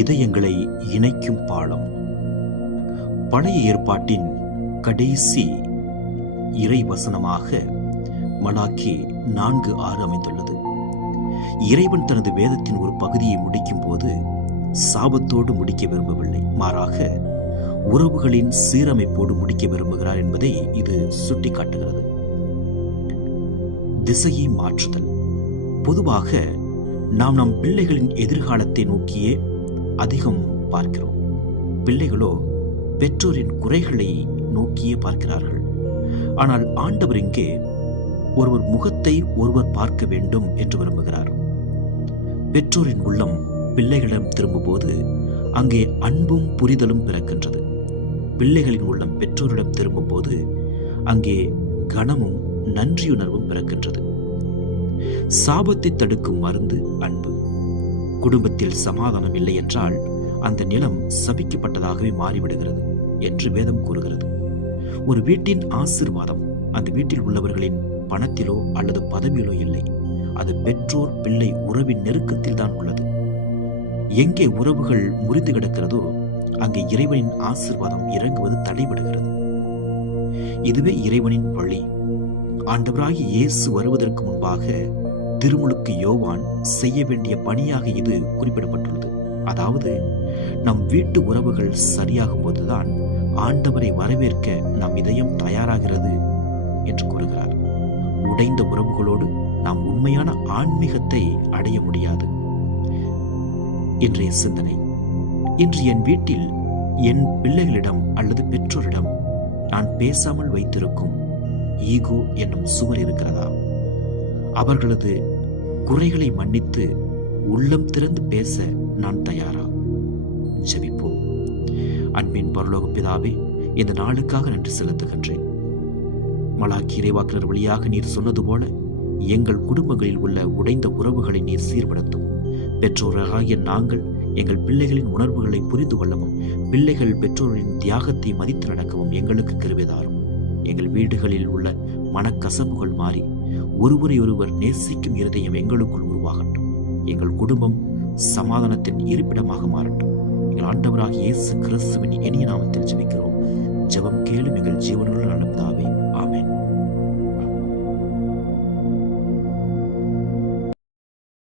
இதயங்களை இணைக்கும் பாலம். பழைய ஏற்பாட்டின் கடைசி இறை வசனமாக மலாக்கி 4:6 அமைந்துள்ளது. இறைவன் தனது வேதத்தின் ஒரு பகுதியை முடிக்கும் போது சாபத்தோடு முடிக்க விரும்பவில்லை, மாறாக உறவுகளின் சீரமைப்போடு முடிக்க விரும்புகிறார் என்பதை இது சுட்டிக்காட்டுகிறது. திசையை மாற்றுதல். பொதுவாக நாம் நம் பிள்ளைகளின் எதிர்காலத்தை நோக்கியே அதிகம் பார்க்கிறோம். பிள்ளைகளோ பெற்றோரின் குறைகளை நோக்கியே பார்க்கிறார்கள். ஆனால் ஆண்டவர் இங்கே ஒருவர் முகத்தை ஒருவர் பார்க்க வேண்டும் என்று விரும்புகிறார். பெற்றோரின் உள்ளம் பிள்ளைகளிடம் திரும்பும்போது அங்கே அன்பும் புரிதலும் பிறக்கின்றது. பிள்ளைகளின் உள்ளம் பெற்றோரிடம் திரும்பும் போது அங்கே கனமும் நன்றியுணர்வும் பிறக்கின்றது. சாபத்தை தடுக்கும் மருந்து அன்பு. குடும்பத்தில் சமாதானம் இல்லை என்றால் அந்த நிலம் சபிக்கப்பட்டதாகவே மாறிவிடுகிறது என்று வேதம் கூறுகிறது. ஒரு வீட்டின் ஆசீர்வாதம் அந்த வீட்டில் உள்ளவர்களின் பணத்திலோ அல்லது பதவியிலோ இல்லை. அது பெற்றோர் பிள்ளை உறவின் நெருக்கத்தில் தான் உள்ளது. எங்கே உறவுகள் முறிந்து கிடக்கிறதோ அங்கே இறைவனின் ஆசீர்வாதம் இறங்குவது தடைபடுகிறது. இதுவே இறைவனின் வழி. ஆண்டவராகிய இயேசு வருவதற்கு முன்பாக திருமுழுக்கு யோவான் செய்ய வேண்டிய பணியாக இது குறிப்பிடப்பட்டுள்ளது. அதாவது நம் வீட்டு உறவுகள் சரியாகும் போதுதான் ஆண்டவரை வரவேற்க நம் இதயம் தயாராகிறது என்று கூறுகிறார். உடைந்த உறவுகளோடு நாம் உண்மையான ஆன்மீகத்தை அடைய முடியாது. இன்றைய சிந்தனை. இன்று என் வீட்டில் என் பிள்ளைகளிடம் அல்லது பெற்றோரிடம் நான் பேசாமல் வைத்திருக்கும் ஈகோ என்னும் சுவர் இருக்கிறதா? அவர்களது குறைகளை மன்னித்து உள்ளம் திறந்து பேச நான் தயாரா? ஜெபிப்போம். அன்பின் பரலோக பிதாவே, இந்த நாளுக்காக நன்றி செலுத்துகின்றேன். மலாக்கி இறைவாக்கினர் வழியாக நீர் சொன்னது போல எங்கள் குடும்பங்களில் உள்ள உடைந்த உறவுகளை நீர் சீர்படுத்தும். பெற்றோராகிய நாங்கள் எங்கள் பிள்ளைகளின் உணர்வுகளை புரிந்து கொள்ளவும், பிள்ளைகள் பெற்றோரின் தியாகத்தை மதித்து நடக்கவும் எங்களுக்கு கிருபை தாரும். எங்கள் வீடுகளில் உள்ள மனக்கசப்புகள் மாறி ஒருவரை ஒருவர் நேசிக்கும் இருதயம் எங்களுக்குள் உருவாகட்டும். எங்கள் குடும்பம் சமாதானத்தின் இருப்பிடமாக மாறட்டும். எங்கள் ஆண்டவராகிய இயேசு கிறிஸ்துவின் இனிய நாமத்தில் ஜெபிக்கிறோம். ஜெபம் கேளும் எங்கள் ஜீவனுள்ள நல்ல பிதாவே.